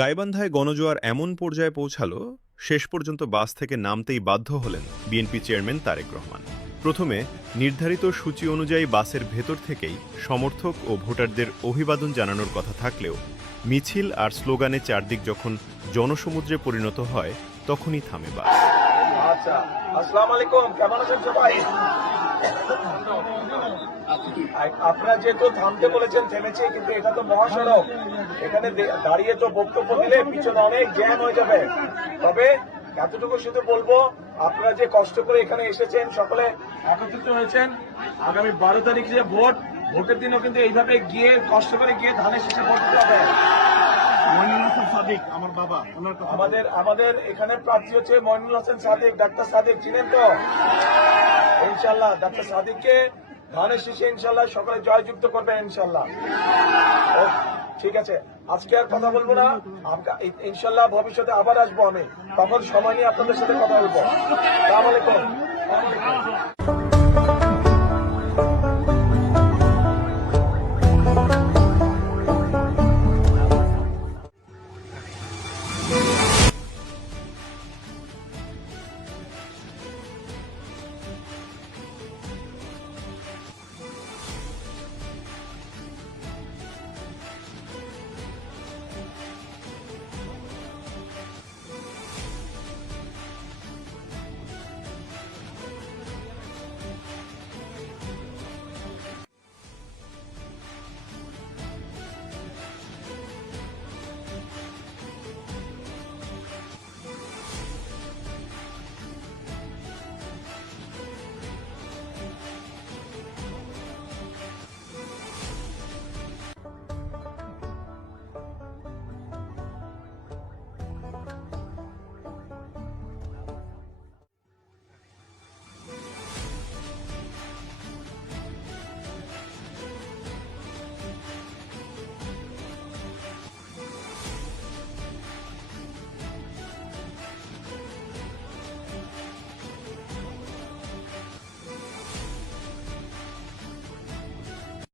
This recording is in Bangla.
গাইবান্ধায় গণজোয়ার এমন পর্যায়ে পৌঁছালো, শেষ পর্যন্ত বাস থেকে নামতেই বাধ্য হলেন বিএনপি চেয়ারম্যান তারেক রহমান। প্রথমে নির্ধারিত সূচি অনুযায়ী বাসের ভেতর থেকেই সমর্থক ও ভোটারদের অভিবাদন জানানোর কথা থাকলেও মিছিল আর স্লোগানে চারদিক যখন জনসমুদ্রে পরিণত হয়, তখনই থামে বাস। আচ্ছা, আসসালামু আলাইকুম, কেমন আছেন সবাই? আপনারা যেহেতু থামতে বলেছেন থেমেছে, কিন্তু এটা তো মহাসড়ক, এখানে দাঁড়িয়ে তো বক্তব্য দিলে পিছনে অনেক জ্যাম হয়ে যাবে। তবে এতটুকু শুধু বলবো, আপনারা যে কষ্ট করে এখানে এসেছেন, সকলে একত্রিত হয়েছেন, আগামী 12 তারিখ যে ভোটের দিনও কিন্তু এইভাবে গিয়ে কষ্ট করে গিয়ে ধানের শেষে ভোট দিতে হবে। আমার বাবা আমাদের এখানে প্রার্থী হচ্ছে মইনুল হোসেন সাদিক। ডাক্তার সাদিক চিনেন তো? ইনশাল্লাহ ডাক্তার সাদিককে ধানের শেষে ইনশাল্লাহ সকলে জয়যুক্ত করবে ইনশাল্লাহ। ঠিক আছে, আজকে আর কথা বলবো না, ইনশাল্লাহ ভবিষ্যতে আবার আসবো আমি, তখন সময় নিয়ে আপনাদের সাথে কথা বলবো। আসসালামু আলাইকুম।